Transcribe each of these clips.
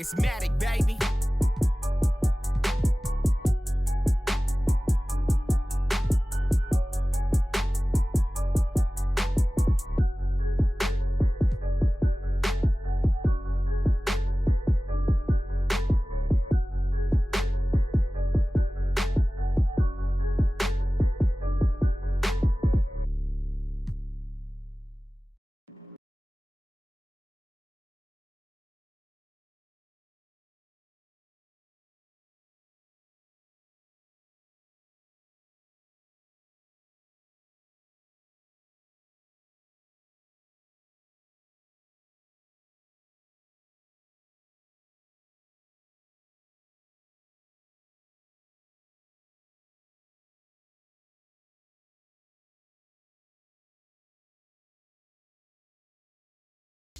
It's Matic, baby.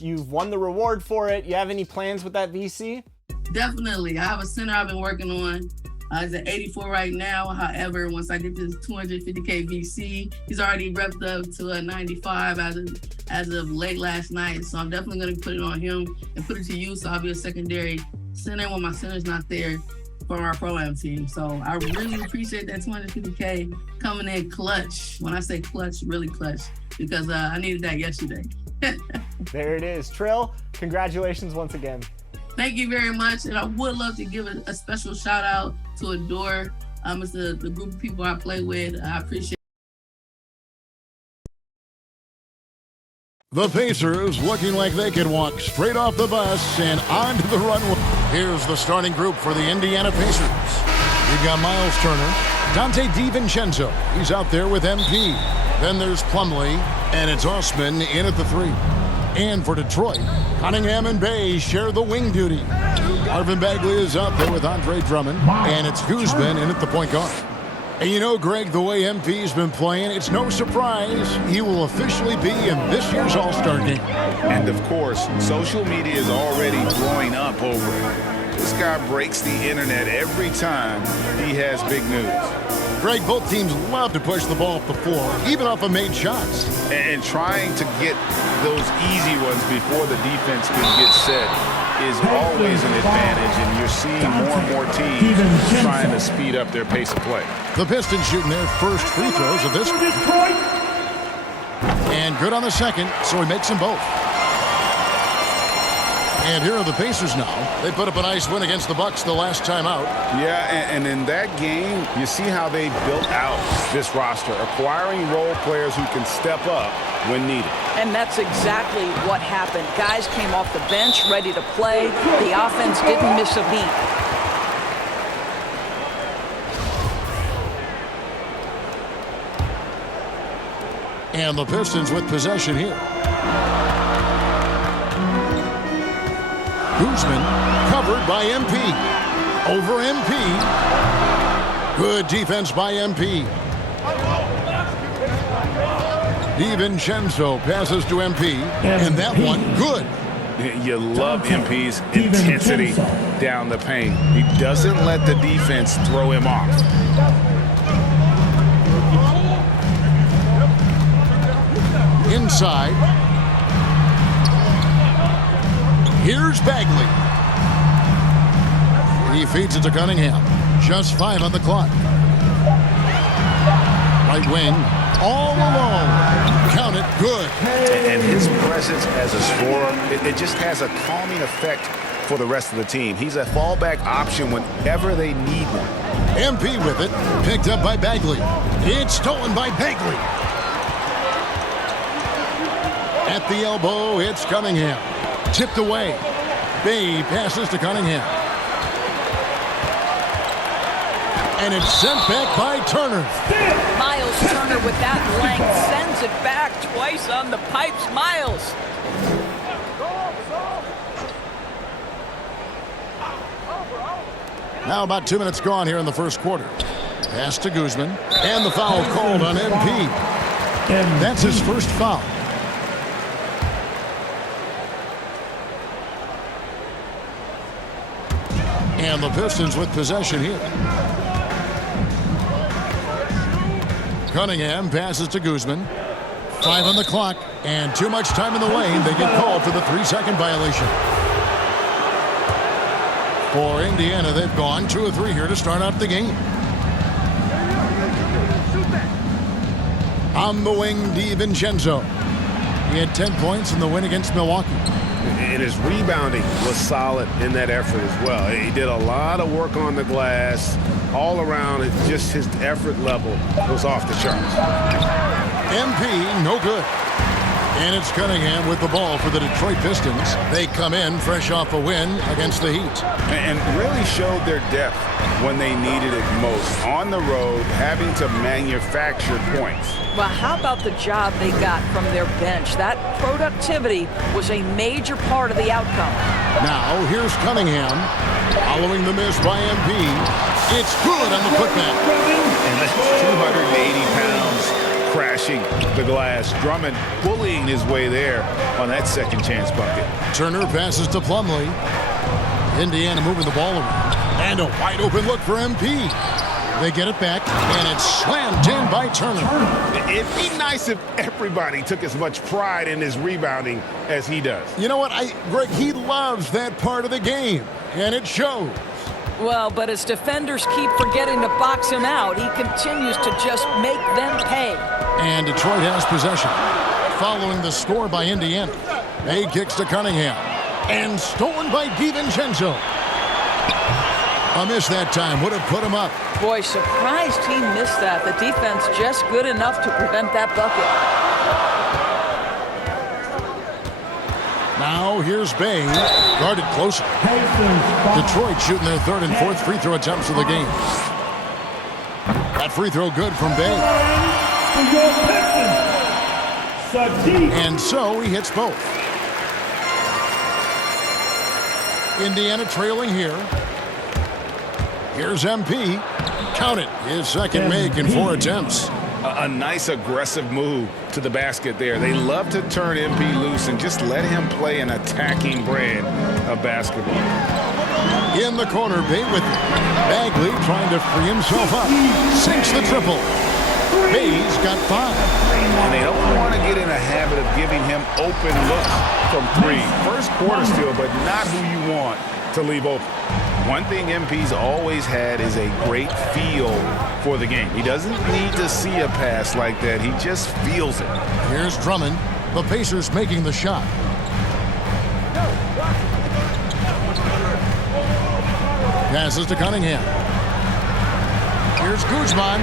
You've won the reward for it. You have any plans with that VC? Definitely. I have a center I've been working on. He's at 84 right now. However, once I get this 250K VC, he's already repped up to a 95 as of late last night. So I'm definitely going to put it on him and put it to use. So I'll be a secondary center when my center's not there for our pro-am team. So I really appreciate that 250K coming in clutch. When I say clutch, really clutch, because I needed that yesterday. There it is. Trill, congratulations once again. Thank you very much. And I would love to give a special shout out to Adore. It's the group of people I play with. I appreciate it. The Pacers looking like they can walk straight off the bus and onto the runway. Here's the starting group for the Indiana Pacers. We've got Miles Turner, Dante DiVincenzo. He's out there with MP. Then there's Plumlee, and it's Osman in at the 3. And for Detroit, Cunningham and Bay share the wing duty. Marvin Bagley is out there with Andre Drummond, and it's Guzman in at the point guard. And you know, Greg, the way MP's been playing, it's no surprise he will officially be in this year's All-Star game. And of course, social media is already blowing up over it. This guy breaks the internet every time he has big news. Greg, both teams love to push the ball up the floor, even off of made shots. And trying to get those easy ones before the defense can get set is always an advantage, and you're seeing more and more teams trying to speed up their pace of play. The Pistons shooting their first free throws of this. And good on the second, so he makes them both. And here are the Pacers now. They put up a nice win against the Bucks the last time out. Yeah, and in that game, you see how they built out this roster, acquiring role players who can step up when needed. And that's exactly what happened. Guys came off the bench ready to play. The offense didn't miss a beat. And the Pistons with possession here. Guzman covered by MP. Over MP. Good defense by MP. DiVincenzo passes to MP. And that one, good. You love MP's intensity down the paint. He doesn't let the defense throw him off. Inside. Here's Bagley. He feeds it to Cunningham. Just 5 on the clock. Right wing, all alone. Count it, good. And his presence as a scorer, it just has a calming effect for the rest of the team. He's a fallback option whenever they need one. MP with it, picked up by Bagley. It's stolen by Bagley. At the elbow, it's Cunningham. Tipped away. Bay passes to Cunningham. And it's sent back by Turner. Miles Turner with that length sends it back twice on the pipes. Miles. Now about 2 minutes gone here in the first quarter. Pass to Guzman. And the foul called on MP. That's his first foul. And the Pistons with possession here. Cunningham passes to Guzman. 5 on the clock and too much time in the lane. They get called for the 3-second violation. For Indiana, they've gone 2 of 3 here to start out the game. On the wing, DiVincenzo. He had 10 points in the win against Milwaukee. And his rebounding was solid in that effort as well. He did a lot of work on the glass. All around, just his effort level was off the charts. MP, no good. And it's Cunningham with the ball for the Detroit Pistons. They come in fresh off a win against the Heat. And really showed their depth when they needed it most. On the road, having to manufacture points. Well, how about the job they got from their bench? That productivity was a major part of the outcome. Now, here's Cunningham. Following the miss by MP. It's good on the putback. And that's 280 pounds crashing the glass. Drummond bullying his way there on that second chance bucket. Turner passes to Plumlee. Indiana moving the ball around. And a wide open look for MP. They get it back, and it's slammed in by Turner. It'd be nice if everybody took as much pride in his rebounding as he does. You know what, Greg, he loves that part of the game, and it shows. Well, but as defenders keep forgetting to box him out, he continues to just make them pay. And Detroit has possession. Following the score by Indiana. A kicks to Cunningham. And stolen by DiVincenzo. A miss that time would have put him up. Boy, surprised he missed that. The defense just good enough to prevent that bucket. Now here's Bay, guarded closer. Detroit shooting their 3rd and 4th free throw attempts of the game. That free throw good from Bay. And so he hits both. Indiana trailing here. Here's MP. Count it. His second make in 4 attempts. A nice aggressive move to the basket there. They love to turn MP loose and just let him play an attacking brand of basketball. In the corner, Bay with it. Bagley trying to free himself up. Sinks the triple. Bay's got 5. And they don't want to get in a habit of giving him open looks from 3. First quarter still, but not who you want to leave open. One thing MP's always had is a great feel for the game. He doesn't need to see a pass like that. He just feels it. Here's Drummond. The Pacers making the shot. Passes to Cunningham. Here's Guzman.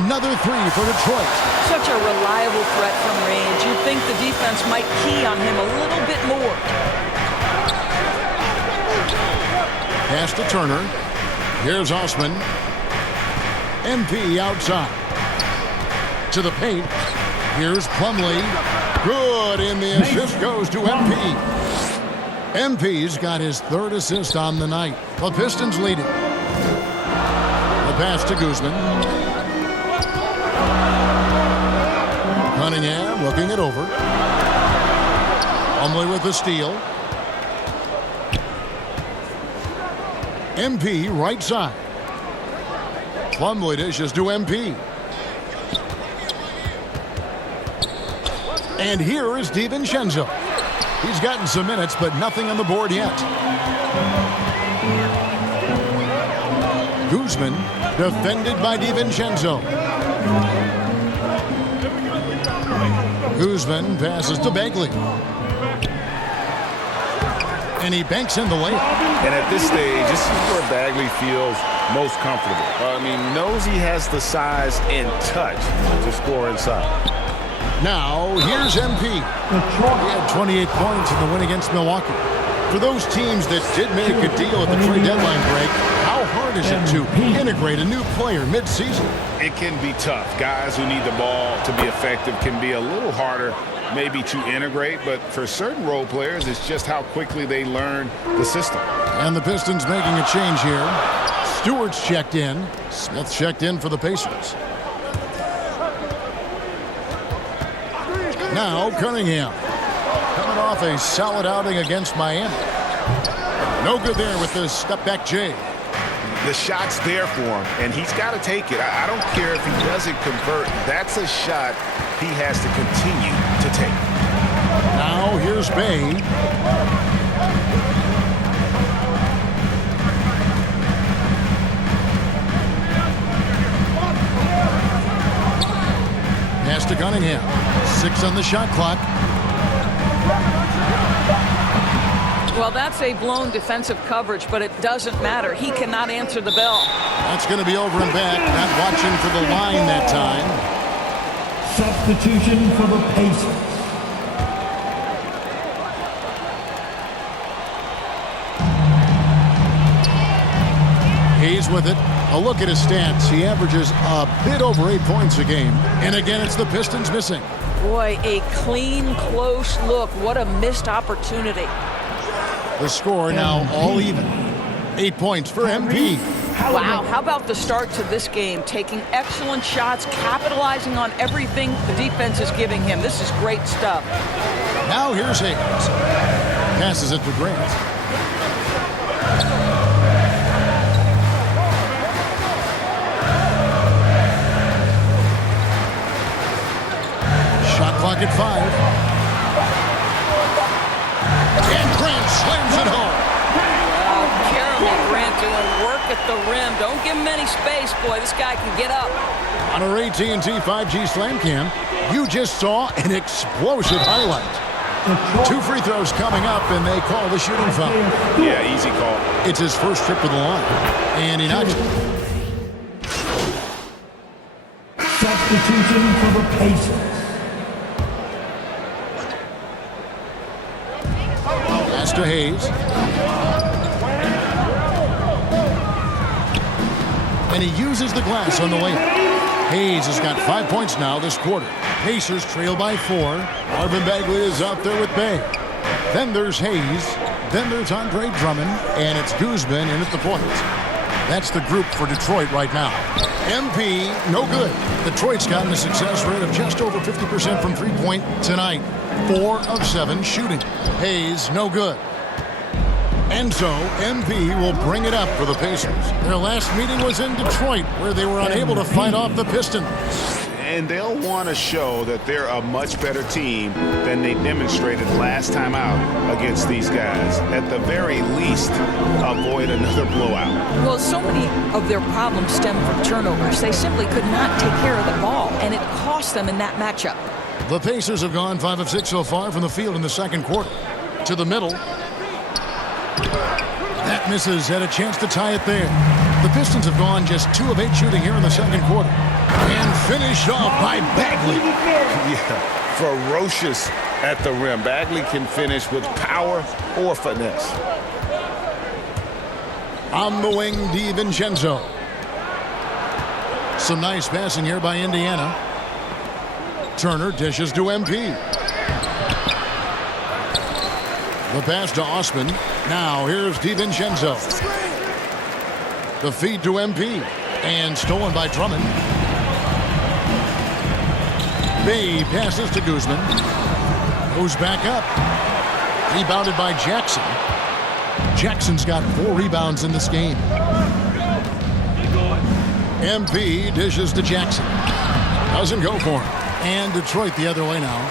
Another 3 for Detroit. Such a reliable threat from range. You'd think the defense might key on him a little bit more. Pass to Turner. Here's Osman. MP outside. To the paint. Here's Plumlee. Good, and the assist goes to MP. MP's got his 3rd assist on the night. The Pistons lead it. The pass to Guzman. Cunningham looking it over. Plumlee with the steal. MP right side. Plumlee dishes to MP. And here is DiVincenzo. He's gotten some minutes, but nothing on the board yet. Guzman defended by DiVincenzo. Guzman passes to Bagley. And he banks in the layup. And at this stage, this is where Bagley feels most comfortable. Knows he has the size and touch to score inside. Now, here's MP. He had 28 points in the win against Milwaukee. For those teams that did make a deal at the trade deadline break, how hard is it to integrate a new player mid-season? It can be tough. Guys who need the ball to be effective can be a little harder maybe to integrate, but for certain role players, it's just how quickly they learn the system. And the Pistons making a change here. Stewart's checked in. Smith checked in for the Pacers. Now Cunningham, coming off a solid outing against Miami. No good there with the step-back J. The shot's there for him, and he's got to take it. I don't care if he doesn't convert. That's a shot he has to continue to take. Now here's Bay. Cunningham. 6 on the shot clock. Well, that's a blown defensive coverage, but it doesn't matter. He cannot answer the bell. That's going to be over and back. Not watching for the line that time. Substitution for the Pacers. Hayes with it. A look at his stats. He averages a bit over 8 points a game. And again, it's the Pistons missing. Boy, a clean, close look. What a missed opportunity. The score now all even. 8 points for MP. Wow, how about the start to this game? Taking excellent shots, capitalizing on everything the defense is giving him. This is great stuff. Now here's Hayes. Passes it to Grant. Shot clock at 5. And Grant slams it home. Jeremy Grant doing work at the rim. Don't give him any space, boy. This guy can get up. On our AT&T 5G Slam Cam, you just saw an explosive highlight. 2 free throws coming up, and they call the shooting foul. Yeah, easy call. It's his first trip to the line. And he knocks it. Substitution for the Pacers. Pass to Hayes. And he uses the glass on the layup. Hayes has got 5 points now this quarter. Pacers trail by 4. Marvin Bagley is out there with Bay. Then there's Hayes. Then there's Andre Drummond. And it's Guzman in at the point. That's the group for Detroit right now. MP, no good. Detroit's gotten a success rate of just over 50% from three-point tonight. 4 of 7 shooting. Hayes, no good. And so, MP will bring it up for the Pacers. Their last meeting was in Detroit, where they were unable to fight off the Pistons. And they'll want to show that they're a much better team than they demonstrated last time out against these guys. At the very least, avoid another blowout. Well, so many of their problems stem from turnovers. They simply could not take care of the ball, and it cost them in that matchup. The Pacers have gone 5 of 6 so far from the field in the second quarter. To the middle. That misses. Had a chance to tie it there. The Pistons have gone just 2 of 8 shooting here in the second quarter. And finished off by Bagley. Yeah, ferocious at the rim. Bagley can finish with power or finesse. On the wing, DiVincenzo. Some nice passing here by Indiana. Turner dishes to MP. The pass to Osman. Now here's DiVincenzo. The feed to MP. And stolen by Drummond. Bay passes to Guzman. Goes back up. Rebounded by Jackson. Jackson's got 4 rebounds in this game. MP dishes to Jackson. Doesn't go for him. And Detroit the other way now.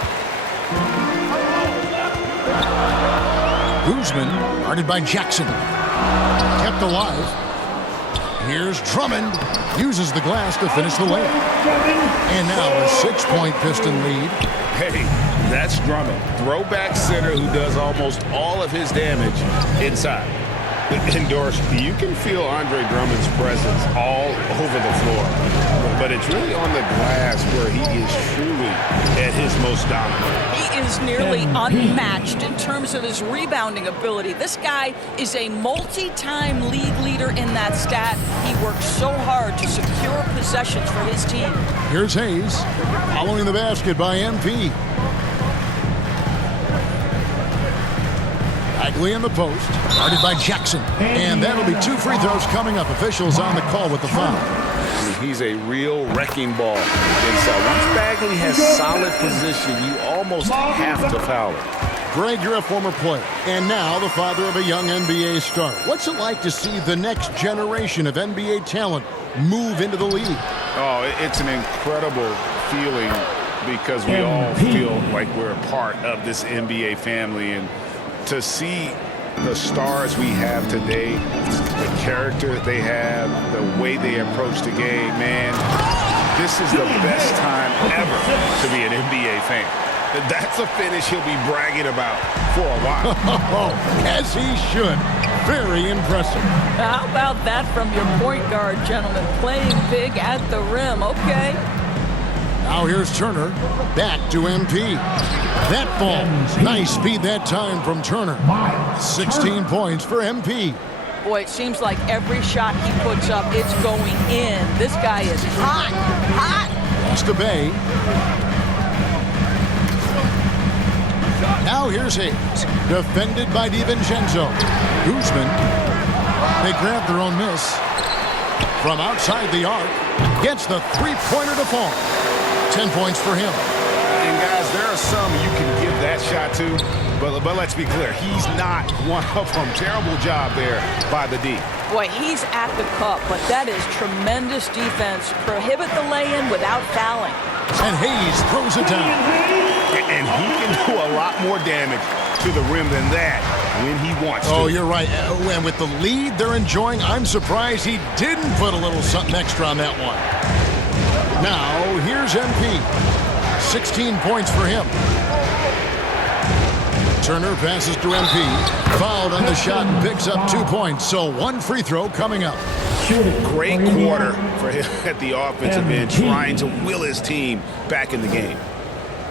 Guzman guarded by Jackson. Kept alive. Here's Drummond. Uses the glass to finish the layup. And now a 6-point Piston lead. Hey, that's Drummond. Throwback center who does almost all of his damage inside. Indoors, you can feel Andre Drummond's presence all over the floor. But it's really on the glass where he is truly at his most dominant. He is nearly unmatched in terms of his rebounding ability. This guy is a multi-time league leader in that stat. He works so hard to secure possessions for his team. Here's Hayes following the basket by MP. Bagley in the post, guarded by Jackson. And that'll be 2 free throws coming up. Officials on the call with the foul. He's a real wrecking ball inside. Once Bagley has solid position, you almost have to foul it. Greg, you're a former player, and now the father of a young NBA star. What's it like to see the next generation of NBA talent move into the league? Oh, it's an incredible feeling because we all feel like we're a part of this NBA family. And to see the stars we have today, the character they have, the way they approach the game, man, this is the best time ever to be an NBA fan. That's a finish he'll be bragging about for a while. As he should. Very impressive. How about that from your point guard, gentlemen? Playing big at the rim. Okay. Now here's Turner. Back to MP. That ball. Nice speed that time from Turner. 16 points for MP. Boy, it seems like every shot he puts up, it's going in. This guy is hot. Hot. Pass to Bay. Now here's Hayes. Defended by DiVincenzo. Guzman. They grab their own miss. From outside the arc. Gets the three-pointer to fall. 10 points for him. And guys, there are some you can give that shot to, but let's be clear, he's not one of them. Terrible job there by the D. Boy, he's at the cup, but that is tremendous defense. Prohibit the lay-in without fouling. And Hayes throws it down. And he can do a lot more damage to the rim than that when he wants to. Oh, you're right. And with the lead they're enjoying, I'm surprised he didn't put a little something extra on that one. Now, here's MP. 16 points for him. Turner passes to MP. Fouled on the shot and picks up 2 points. So one free throw coming up. Great quarter for him at the offensive end, trying to will his team back in the game.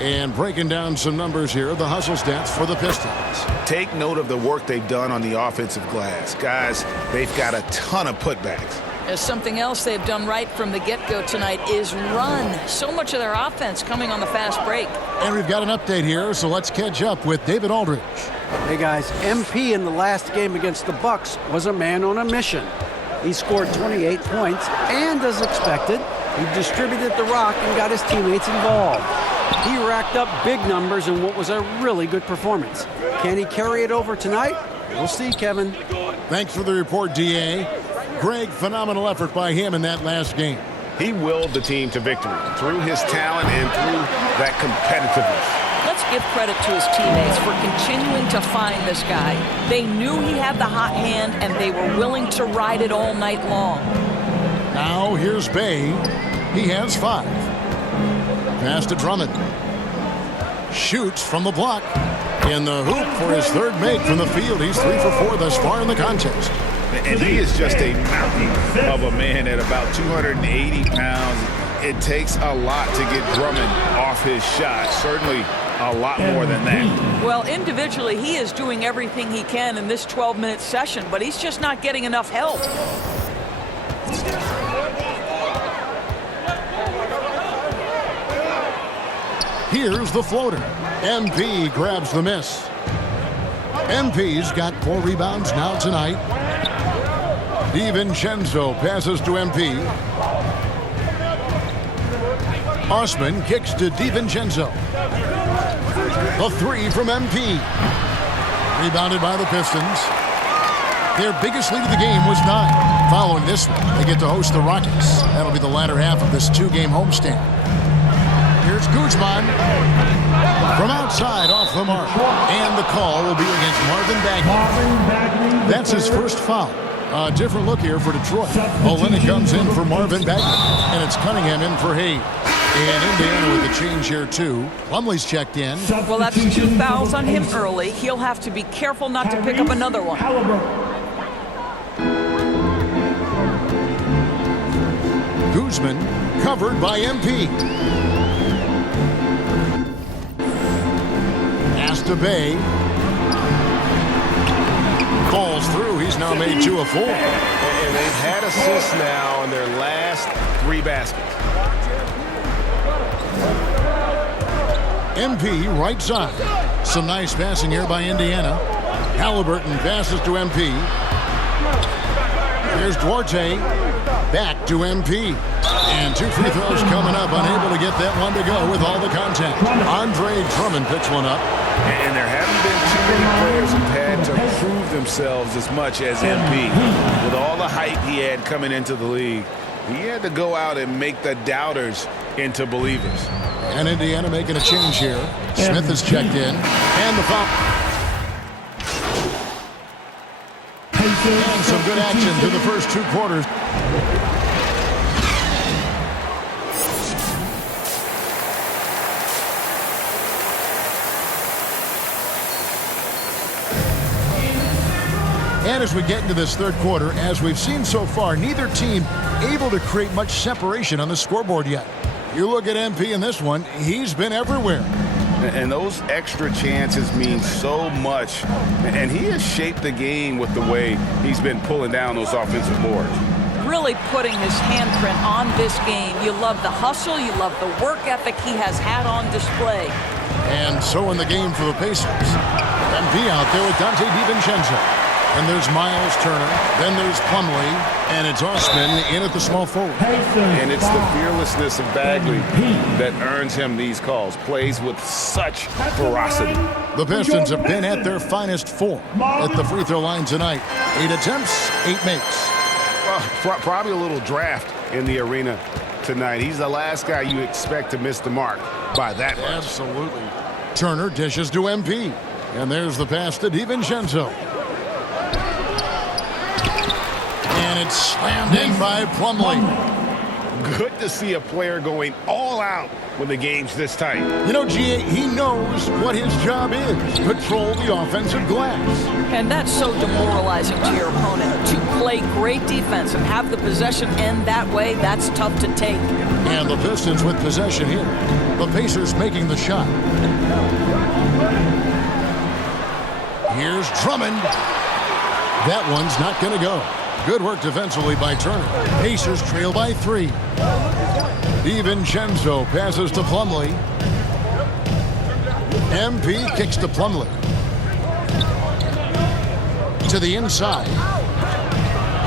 And breaking down some numbers here, the hustle stats for the Pistons. Take note of the work they've done on the offensive glass. Guys, they've got a ton of putbacks. Something else they've done right from the get-go tonight is run. So much of their offense coming on the fast break. And we've got an update here, so let's catch up with David Aldridge. Hey guys, MP in the last game against the Bucks was a man on a mission. He scored 28 points, and as expected, he distributed the rock and got his teammates involved. He racked up big numbers in what was a really good performance. Can he carry it over tonight? We'll see, Kevin. Thanks for the report, D.A. Greg, phenomenal effort by him in that last game. He willed the team to victory through his talent and through that competitiveness. Let's give credit to his teammates for continuing to find this guy. They knew he had the hot hand, and they were willing to ride it all night long. Now here's Bay. He has 5. Pass to Drummond. Shoots from the block. In the hoop for his third make from the field. He's 3 for 4 thus far in the contest. And he is just a mountain of a man at about 280 pounds. It takes a lot to get Drummond off his shot. Certainly a lot more than that. Well, individually, he is doing everything he can in this 12-minute session, but he's just not getting enough help. Here's the floater. MP grabs the miss. MP's got 4 rebounds now tonight. DiVincenzo passes to MP. Osman kicks to DiVincenzo. The 3 from MP. Rebounded by the Pistons. Their biggest lead of the game was 9. Following this one, they get to host the Rockets. That'll be the latter half of this 2-game homestand. Here's Guzman. From outside, off the mark. And the call will be against Marvin Bagley. That's his first foul. A different look here for Detroit. Olynyk comes in for Marvin Bagley. And it's Cunningham in for Hayes. And Indiana with the change here, too. Plumlee's checked in. Well, that's 2 fouls on him early. He'll have to be careful not to pick up another one. Guzman covered by MP. Pass to Bay. Falls through. He's now made 2 of 4. And they've had assists now on their last 3 baskets. MP right side. Some nice passing here by Indiana. Halliburton passes to MP. Here's Duarte. Back to MP. And 2 free throws coming up. Unable to get that one to go with all the contact. Andre Drummond picks one up. And there haven't been too many players who've had to prove themselves as much as MP. With all the hype he had coming into the league, he had to go out and make the doubters into believers. And Indiana making a change here. Smith is checked in. And the foul. And some good action through the first 2 quarters. And as we get into this third quarter, as we've seen so far, neither team able to create much separation on the scoreboard yet. You look at MP in this one, he's been everywhere. And those extra chances mean so much. And he has shaped the game with the way he's been pulling down those offensive boards. Really putting his handprint on this game. You love the hustle, you love the work ethic he has had on display. And so in the game for the Pacers. MP out there with Dante DiVincenzo. And there's Miles Turner. Then there's Plumlee. And it's Osman in at the small forward. And it's the fearlessness of Bagley that earns him these calls. Plays with such ferocity. The Pistons have been at their finest 4 at the free throw line tonight. 8 attempts, 8 makes. Well, probably a little draft in the arena tonight. He's the last guy you expect to miss the mark by that much. Absolutely. Turner dishes to MP. And there's the pass to DiVincenzo. And it's slammed in by Plumlee. Good to see a player going all out when the game's this tight. You know, G.A., he knows what his job is. Control the offensive glass. And that's so demoralizing to your opponent. To play great defense and have the possession end that way, that's tough to take. And the Pistons with possession here. The Pacers making the shot. Here's Drummond. That one's not going to go. Good work defensively by Turner. Pacers trail by 3. DiVincenzo passes to Plumlee. MP kicks to Plumlee. To the inside.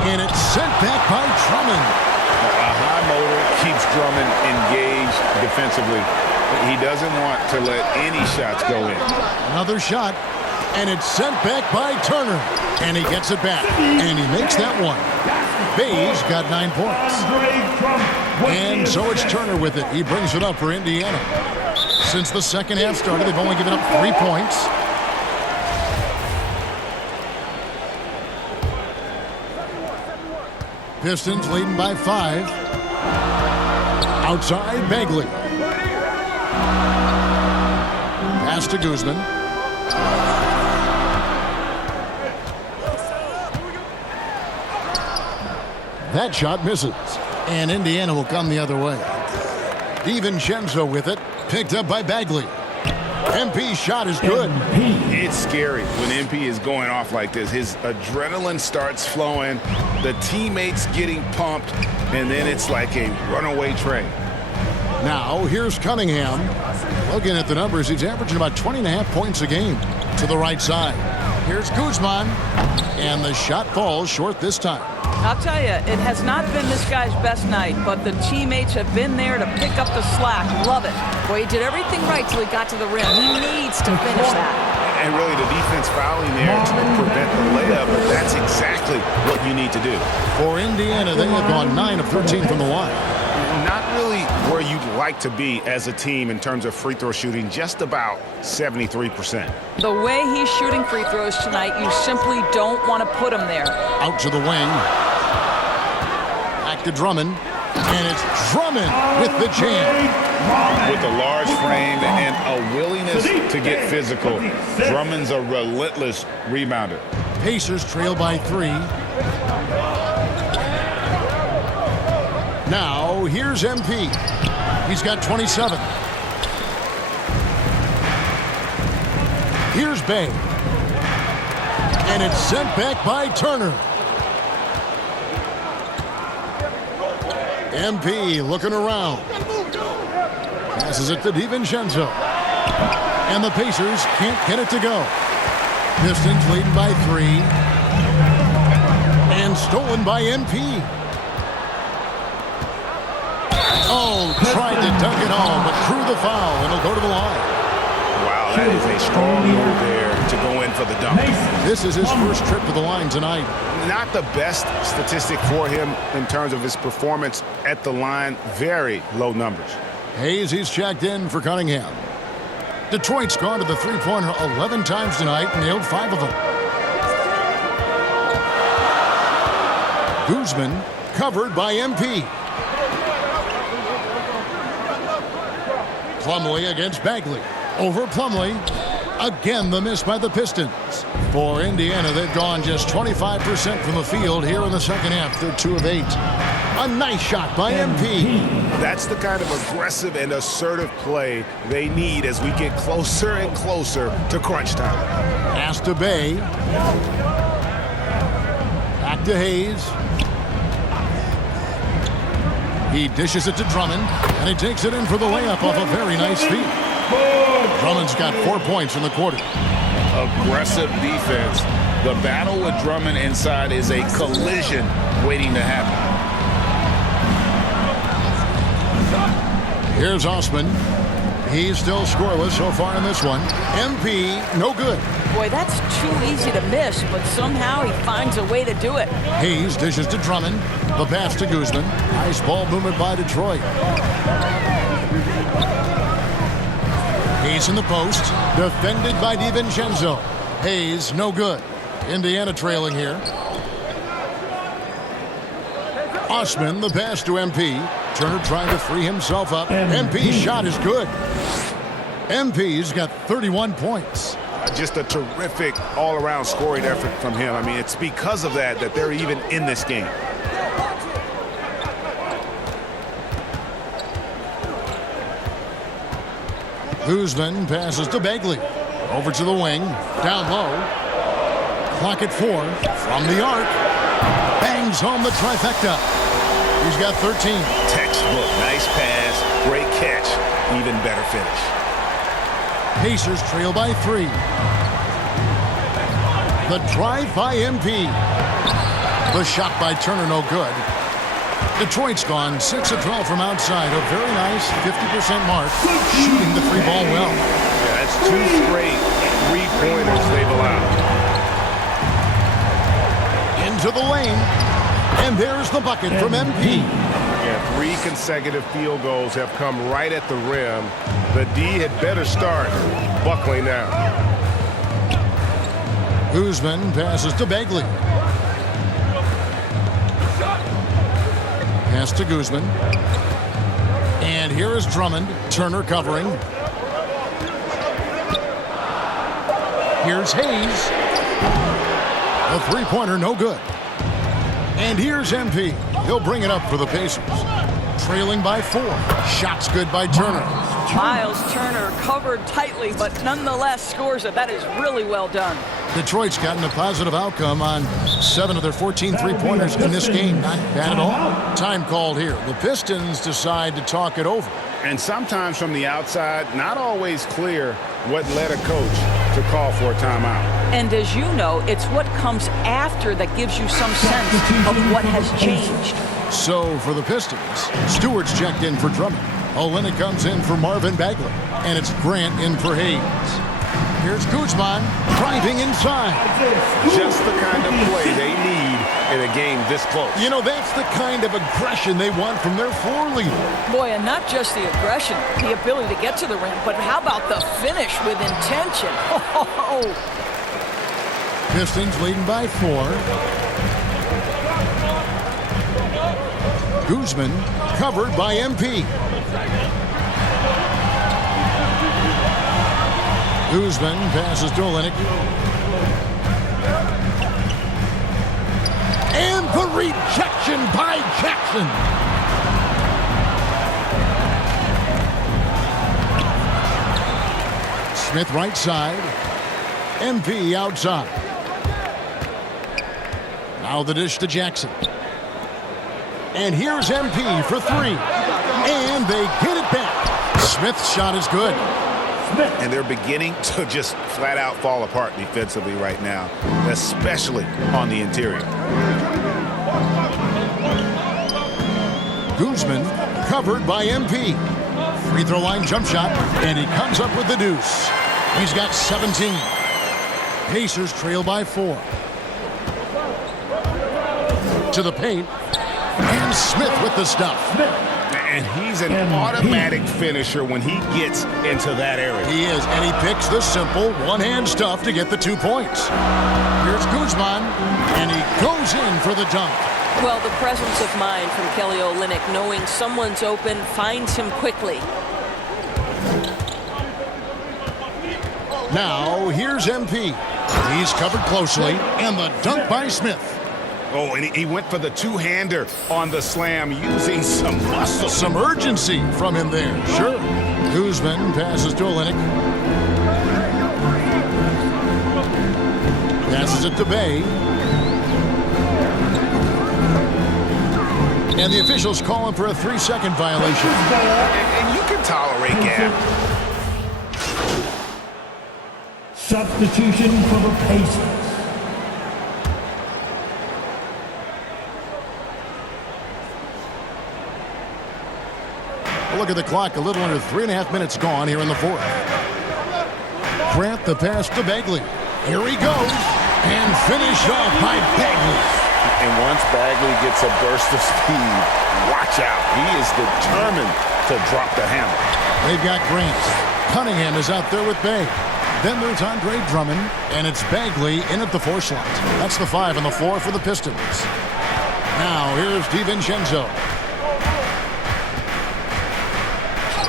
And it's sent back by Drummond. A high motor keeps Drummond engaged defensively. He doesn't want to let any shots go in. Another shot. And it's sent back by Turner. And he gets it back. And he makes that one. Bayes got 9 points. And so it's Turner with it. He brings it up for Indiana. Since the second half started, they've only given up 3 points. Pistons leading by 5. Outside, Bagley. Pass to Guzman. That shot misses. And Indiana will come the other way. DiVincenzo with it. Picked up by Bagley. MP's shot is good. It's scary when MP is going off like this. His adrenaline starts flowing. The teammates getting pumped. And then it's like a runaway train. Now, here's Cunningham. Looking at the numbers, he's averaging about 20.5 points a game. To the right side. Here's Guzman. And the shot falls short this time. I'll tell you, it has not been this guy's best night, but the teammates have been there to pick up the slack. Love it. Boy, he did everything right till he got to the rim. He needs to finish that. And really the defense fouling there to prevent the layup, but that's exactly what you need to do. For Indiana, they have gone 9 of 13 from the line. Not really where you'd like to be as a team in terms of free throw shooting, just about 73%. The way he's shooting free throws tonight, you simply don't want to put him there. Out to the wing. Back to Drummond. And it's Drummond with the jam. With a large frame and a willingness to get physical, Drummond's a relentless rebounder. Pacers trail by 3. Now, here's MP. He's got 27. Here's Bay. And it's sent back by Turner. MP looking around. Passes it to DiVincenzo. And the Pacers can't get it to go. Pistons leading by 3. And stolen by MP. Oh, tried to dunk it home, but threw the foul, and he'll go to the line. Wow, that is a strong move there to go in for the dunk. This is his first trip to the line tonight. Not the best statistic for him in terms of his performance at the line. Very low numbers. Hayes, he's checked in for Cunningham. Detroit's gone to the three-pointer 11 times tonight, nailed 5 of them. Guzman covered by MP. Plumlee against Bagley. Over Plumlee. Again, the miss by the Pistons. For Indiana, they've gone just 25% from the field here in the second half. They're 2 of 8. A nice shot by MP. That's the kind of aggressive and assertive play they need as we get closer and closer to crunch time. Pass to Bay. Back to Hayes. He dishes it to Drummond, and he takes it in for the layup off a very nice feed. Drummond's got 4 points in the quarter. Aggressive defense. The battle with Drummond inside is a collision waiting to happen. Here's Osman. He's still scoreless so far in this one. MP, no good. Boy, that's too easy to miss, but somehow he finds a way to do it. Hayes dishes to Drummond. The pass to Guzman. Nice ball movement by Detroit. Hayes in the post. Defended by DiVincenzo. Hayes, no good. Indiana trailing here. Osman, the pass to MP. Turner trying to free himself up. MP's shot is good. MP's got 31 points. Just a terrific all-around scoring effort from him. I mean, it's because of that they're even in this game. Guzman passes to Bagley. Over to the wing. Down low. Clock at 4. From the arc. Bangs home the trifecta. He's got 13. Textbook. Nice pass. Great catch. Even better finish. Pacers trail by 3. The drive by MP. The shot by Turner, no good. Detroit's gone 6 of 12 from outside. A very nice 50% mark. Shooting the free ball well. Yeah, that's 2 straight 3-pointers they've allowed. Into the lane. And there's the bucket from MP. Yeah, 3 consecutive field goals have come right at the rim. The D had better start buckling now. Guzman passes to Bagley. Pass to Guzman. And here is Drummond. Turner covering. Here's Hayes. A three-pointer, no good. And here's MP. He'll bring it up for the Pacers. Trailing by 4. Shots good by Turner. Miles Turner covered tightly, but nonetheless scores it. That is really well done. Detroit's gotten a positive outcome on 7 of their 14 three-pointers in this game. Not bad at all. Time called here. The Pistons decide to talk it over. And sometimes from the outside, not always clear what led a coach to call for a timeout. And as you know, it's what comes after that gives you some sense of what has changed. So for the Pistons, Stewart's checked in for Drummond. Olynyk comes in for Marvin Bagley. And it's Grant in for Hayes. Here's Guzman driving inside. Just the kind of play they need in a game this close. You know, that's the kind of aggression they want from their floor leader. Boy, and not just the aggression, the ability to get to the rim, but how about the finish with intention? Oh. Pistons leading by 4. Guzman covered by MP. Guzman passes to Olynyk. And the rejection by Jackson. Smith right side. MP outside. Now the dish to Jackson. And here's MP for 3. And they get it back. Smith's shot is good. And they're beginning to just flat out fall apart defensively right now, especially on the interior. Guzman covered by MP. Free throw line jump shot, and he comes up with the deuce. He's got 17. Pacers trail by 4. To the paint. And Smith with the stuff. And he's an automatic finisher when he gets into that area. He is, and he picks the simple one-hand stuff to get the 2 points. Here's Guzman, and he goes in for the dunk. Well, the presence of mind from Kelly Olynyk, knowing someone's open, finds him quickly. Now, here's MP. He's covered closely, and the dunk by Smith. Oh, and he went for the two-hander on the slam using some muscle. Some urgency from him there. Sure. Guzman passes to Olynyk. Passes it to Bay. And the officials calling for a 3-second violation. And you can tolerate gap. Substitution for the Pacers. Look at the clock, a little under 3.5 minutes gone here in the fourth. Grant the pass to Bagley. Here he goes, and finished off by Bagley. And once Bagley gets a burst of speed, watch out. He is determined to drop the hammer. They've got Grant. Cunningham is out there with Bay. Then there's Andre Drummond, and it's Bagley in at the 4 slot. That's the 5 on the floor for the Pistons. Now here's DiVincenzo.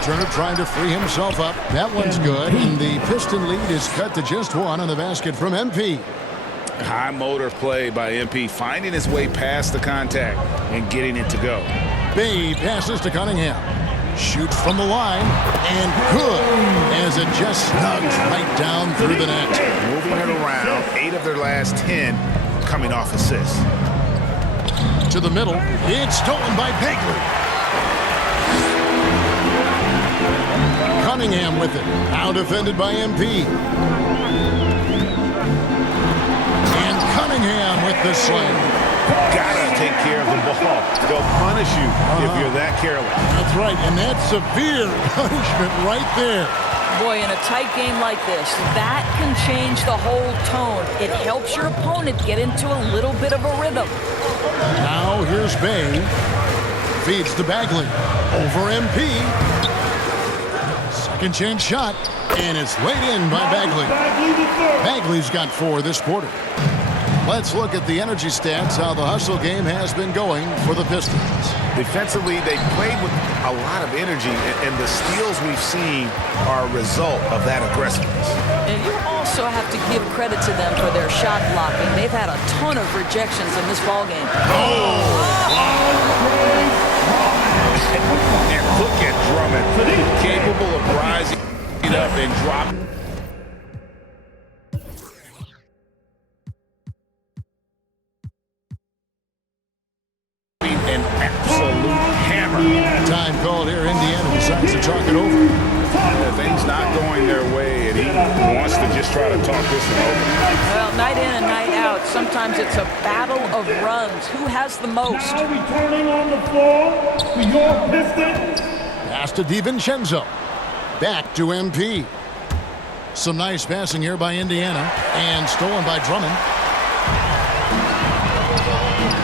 Turner trying to free himself up. That one's good, and the Piston lead is cut to just 1 on the basket from MP. High motor play by MP, finding his way past the contact and getting it to go. Bay passes to Cunningham. Shoots from the line, and good, as it just snugs right down through the net. Moving it around, 8 of their last 10 coming off assists. To the middle, it's stolen by Bagley. Cunningham with it, now defended by MP. And Cunningham with the slam. Gotta take care of the ball. They'll punish you if you're that careless. That's right, and that's severe punishment right there. Boy, in a tight game like this, that can change the whole tone. It helps your opponent get into a little bit of a rhythm. Now here's Bay. Feeds to Bagley. Over MP. Second chance shot, and it's laid in by Bagley. Bagley's got 4 this quarter. Let's look at the energy stats, how the hustle game has been going for the Pistons. Defensively, they played with a lot of energy, and the steals we've seen are a result of that aggressiveness. And you also have to give credit to them for their shot blocking. They've had a ton of rejections in this ballgame. And look at Drummond, capable of rising up and dropping. An absolute hammer. Time called here. Indiana decides to talk it over. The thing's not going their way, and he wants to just try to talk this one over. Well, night in and night out, sometimes it's a battle of runs. Who has the most? Now returning on the floor for your Pistons. Pass to DiVincenzo. Back to MP. Some nice passing here by Indiana, and stolen by Drummond.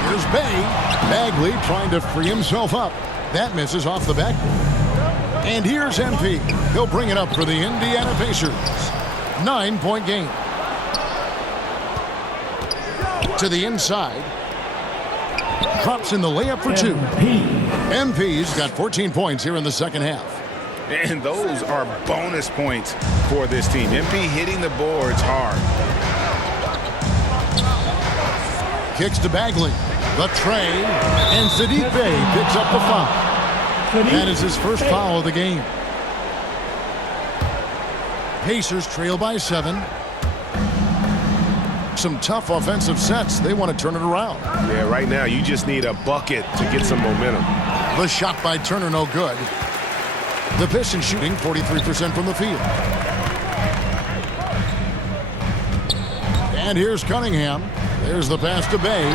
Here's Bay. Bagley trying to free himself up. That misses off the backboard. And here's MP. He'll bring it up for the Indiana Pacers. 9-point game. To the inside. Drops in the layup for 2. MP's got 14 points here in the second half. And those are bonus points for this team. MP hitting the boards hard. Kicks to Bagley. The tray. And Saddiq Bey picks up the foul. That is his first foul of the game. Pacers trail by 7. Some tough offensive sets. They want to turn it around. Yeah, right now you just need a bucket to get some momentum. The shot by Turner, no good. The Pistons shooting 43% from the field. And here's Cunningham. There's the pass to Bay.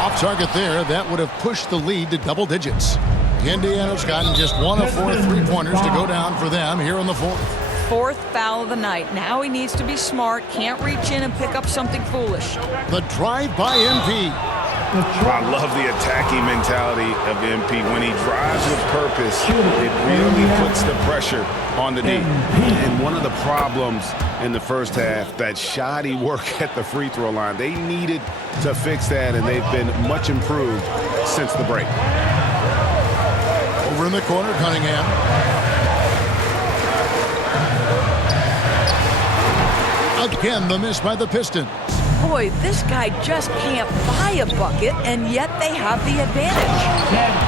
Off target there. That would have pushed the lead to double digits. Indiana's gotten just 1 of 4 three-pointers to go down for them here in the fourth. 4th foul of the night. Now he needs to be smart. Can't reach in and pick up something foolish. The drive by MP. I love the attacking mentality of MP. When he drives with purpose, it really puts the pressure on the D. And one of the problems in the first half, that shoddy work at the free throw line, they needed to fix that, and they've been much improved since the break. Over in the corner, Cunningham. Again, the miss by the Pistons. Boy, this guy just can't buy a bucket, and yet they have the advantage.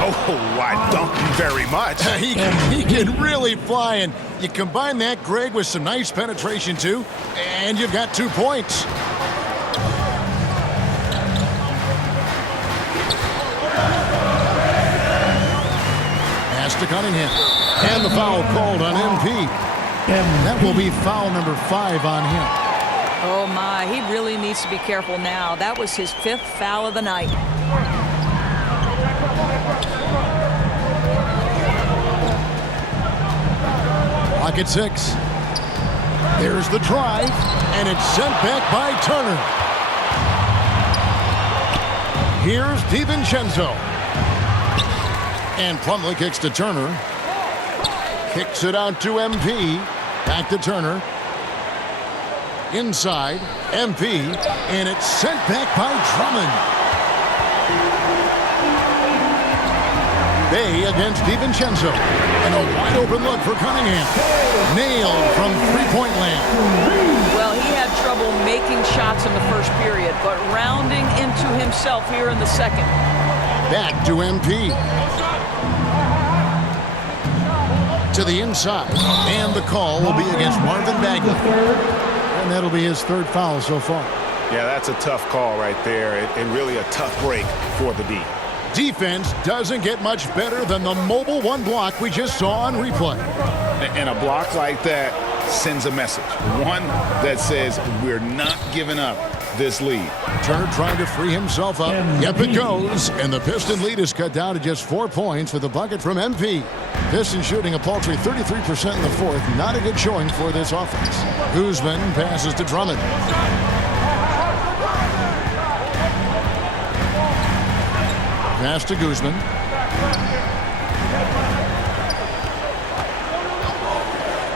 Oh, I don't very much. He can really fly, and you combine that, Greg, with some nice penetration, too, and you've got 2 points. Pass to Cunningham. And the foul called on MP. That will be foul number 5 on him. Oh, my. He really needs to be careful now. That was his 5th foul of the night. Clock at 6. There's the drive, and it's sent back by Turner. Here's DiVincenzo. And Plumlee kicks to Turner. Kicks it out to MP. Back to Turner. Inside, MP, and it's sent back by Drummond. Bay against DiVincenzo. And a wide open look for Cunningham. Nailed from three-point land. Well, he had trouble making shots in the first period, but rounding into himself here in the second. Back to MP. To the inside. And the call will be against Marvin Bagley. And that'll be his 3rd foul so far. Yeah, that's a tough call right there, and really a tough break for the D. Defense doesn't get much better than the mobile 1 block we just saw on replay. And a block like that sends a message. One that says we're not giving up this lead. Turner trying to free himself up. Yep, it goes. And the Piston lead is cut down to just 4 points with a bucket from MP. Pistons shooting a paltry 33% in the 4th. Not a good showing for this offense. Guzman passes to Drummond. Pass to Guzman.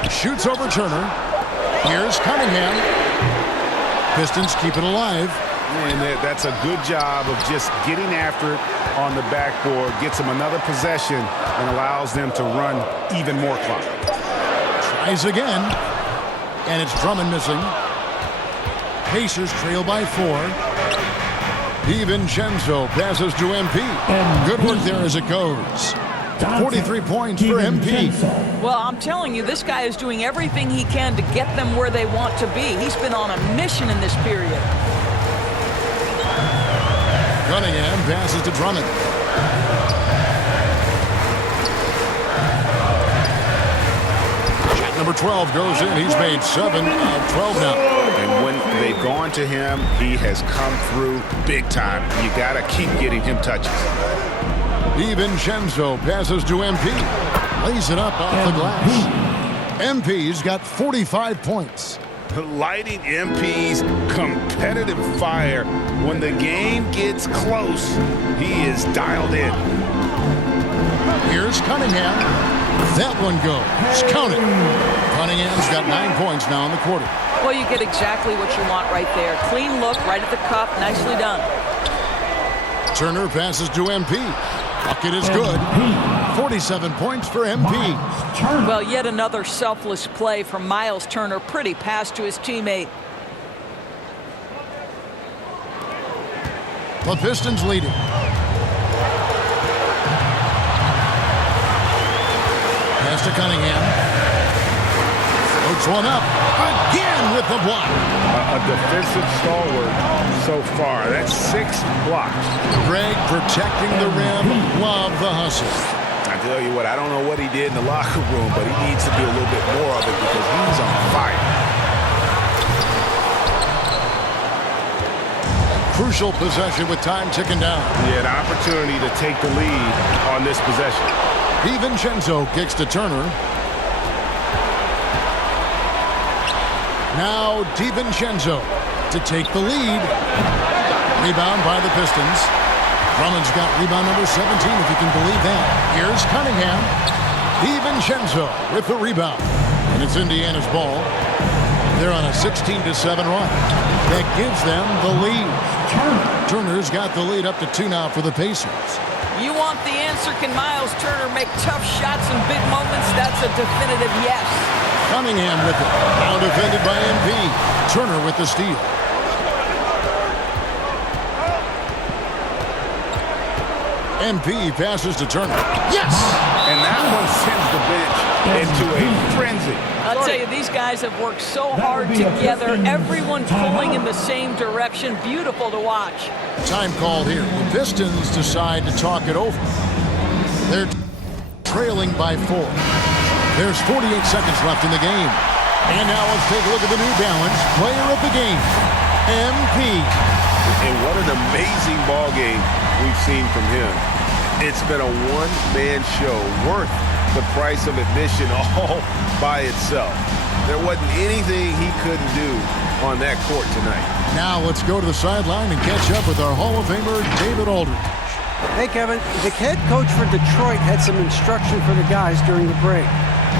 Shoots over Turner. Here's Cunningham. Pistons keep it alive. And that's a good job of just getting after it on the backboard. Gets them another possession and allows them to run even more clock. Tries again. And it's Drummond missing. Pacers trail by 4. DiVincenzo passes to MP. Good work there as it goes. 43 points for MP. Well, I'm telling you, this guy is doing everything he can to get them where they want to be. He's been on a mission in this period. Cunningham passes to Drummond. Shot number 12 goes in. He's made 7 of 12 now. And when they've gone to him, he has come through big time. You got to keep getting him touches. DiVincenzo passes to MP. Lays it up off the glass. MP's got 45 points. Lighting MP's competitive fire. When the game gets close, he is dialed in. Here's Cunningham. That one goes. Count it. Cunningham's got 9 points now in the quarter. Well, you get exactly what you want right there. Clean look, right at the cup. Nicely done. Turner passes to MP. Bucket is good. 47 points for MP. Well, yet another selfless play from Miles Turner. Pretty pass to his teammate. The Pistons leading. Pass to Cunningham. Puts one up. Again with the block. A defensive stalwart so far. That's 6 blocks. Greg protecting the rim. Love the hustle. I tell you what, I don't know what he did in the locker room, but he needs to do a little bit more of it because he's on fire. Crucial possession with time ticking down. He had an opportunity to take the lead on this possession. DiVincenzo kicks to Turner. Now DiVincenzo to take the lead. Rebound by the Pistons. Drummond's got rebound number 17, if you can believe that. Here's Cunningham. DiVincenzo with the rebound. And it's Indiana's ball. They're on a 16-7 run. That gives them the lead. Turner's got the lead up to 2 now for the Pacers. You want the answer? Can Miles Turner make tough shots in big moments? That's a definitive yes. Cunningham with it. Now defended by MP. Turner with the steal. MP passes to Turner. Yes! And that one sends the bench into a frenzy. I'll tell you, these guys have worked so hard together. Everyone pulling in the same direction. Beautiful to watch. Time called here. The Pistons decide to talk it over. They're trailing by 4. There's 48 seconds left in the game. And now let's take a look at the New Balance player of the game, MP. And what an amazing ball game we've seen from him. It's been a one-man show worth the price of admission all by itself. There wasn't anything he couldn't do on that court tonight. Now let's go to the sideline and catch up with our Hall of Famer, David Aldridge. Hey, Kevin, the head coach for Detroit had some instruction for the guys during the break.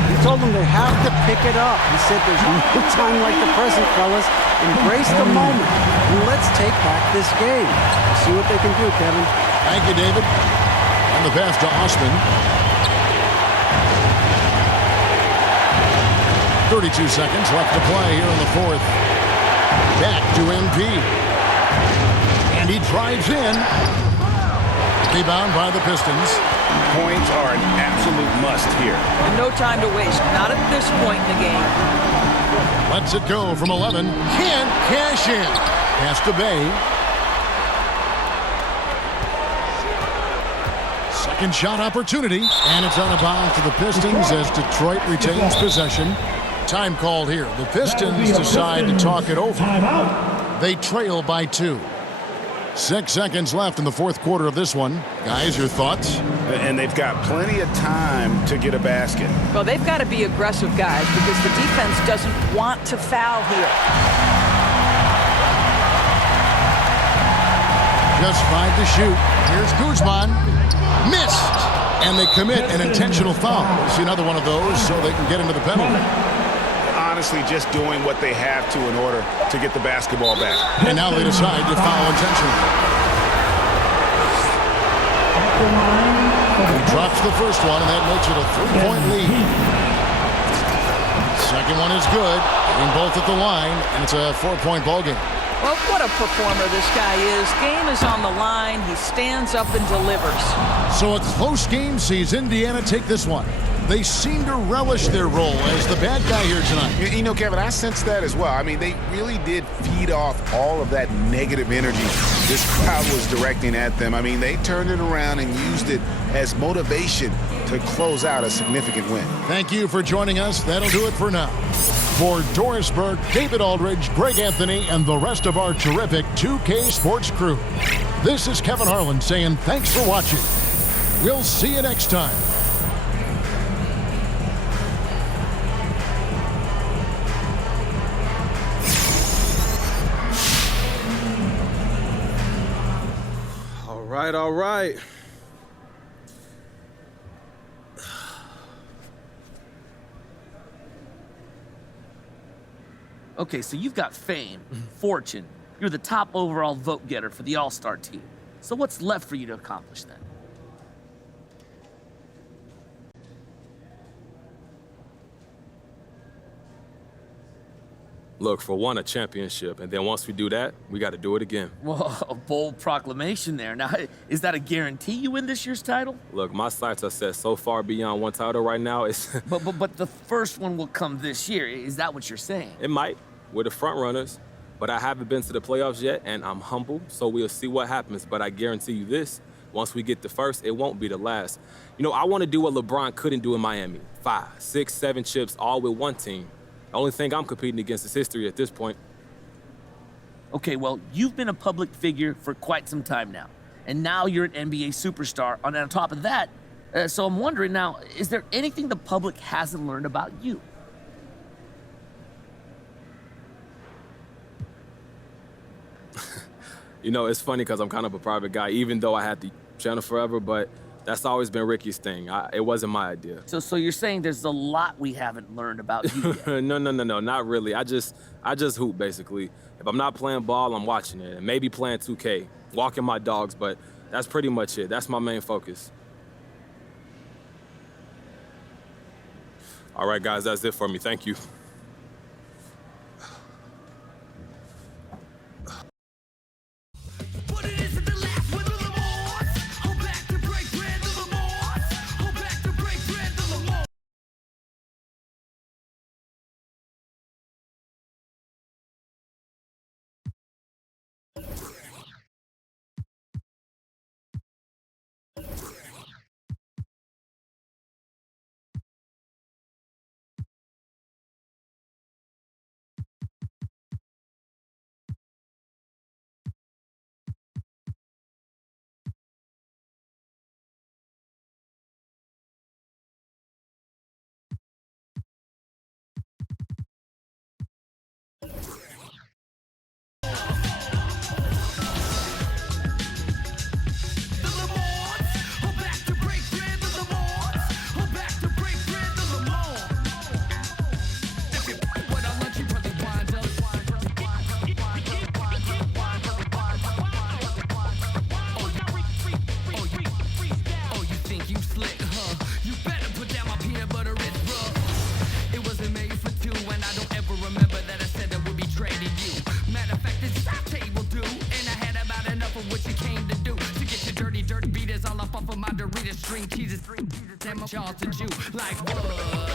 He told them they have to pick it up. He said there's no time like the present, fellas. Embrace the moment, and let's take back this game. See what they can do, Kevin. Thank you, David. And the pass to Osman. 32 seconds left to play here in the fourth. Back to MP. And he drives in. Rebound by the Pistons. Points are an absolute must here. And no time to waste. Not at this point in the game. Lets it go from 11. Can't cash in. Pass to Bay. Second shot opportunity. And it's out of bounds to the Pistons as Detroit retains possession. Time called here. The Pistons decide to talk it over. They trail by 2. 6 seconds left in the fourth quarter of this one. Guys, your thoughts? And they've got plenty of time to get a basket. Well, they've got to be aggressive, guys, because the defense doesn't want to foul here. Just 5 to shoot. Here's Guzman. Missed. And they commit an intentional foul. We'll see another one of those so they can get into the penalty. Honestly, just doing what they have to in order to get the basketball back. And now they decide to foul intentionally. He drops the first one, and that makes it a 3-point lead. Second one is good. Getting both at the line, and it's a 4-point ball game. Well, what a performer this guy is. Game is on the line. He stands up and delivers. So a close game sees Indiana take this one. They seem to relish their role as the bad guy here tonight. You know, Kevin, I sense that as well. I mean, they really did feed off all of that negative energy this crowd was directing at them. I mean, they turned it around and used it as motivation to close out a significant win. Thank you for joining us. That'll do it for now. For Doris Burke, David Aldridge, Greg Anthony, and the rest of our terrific 2K Sports crew, this is Kevin Harlan saying thanks for watching. We'll see you next time. All right. Okay, so you've got fame, fortune. You're the top overall vote getter for the All-Star team. So what's left for you to accomplish then? Look, for one, a championship, and then once we do that, we got to do it again. Well, a bold proclamation there. Now, is that a guarantee you win this year's title? Look, my sights are set so far beyond one title right now. It's but the first one will come this year. Is that what you're saying? It might. We're the front runners, but I haven't been to the playoffs yet, and I'm humble, so we'll see what happens. But I guarantee you this: once we get the first, it won't be the last. You know, I want to do what LeBron couldn't do in Miami: 5, 6, 7 chips, all with one team. The only thing I'm competing against is history at this point. Okay, well, you've been a public figure for quite some time now, and now you're an NBA superstar. And on top of that, so I'm wondering now, is there anything the public hasn't learned about you? You know, it's funny because I'm kind of a private guy, even though I had the channel forever, but that's always been Ricky's thing. It wasn't my idea. So you're saying there's a lot we haven't learned about you yet? No, not really. I just hoop, basically. If I'm not playing ball, I'm watching it, and maybe playing 2K, walking my dogs, but that's pretty much it. That's my main focus. All right, guys, that's it for me. Thank you. String cheeses, damn, y'all to Jew like what?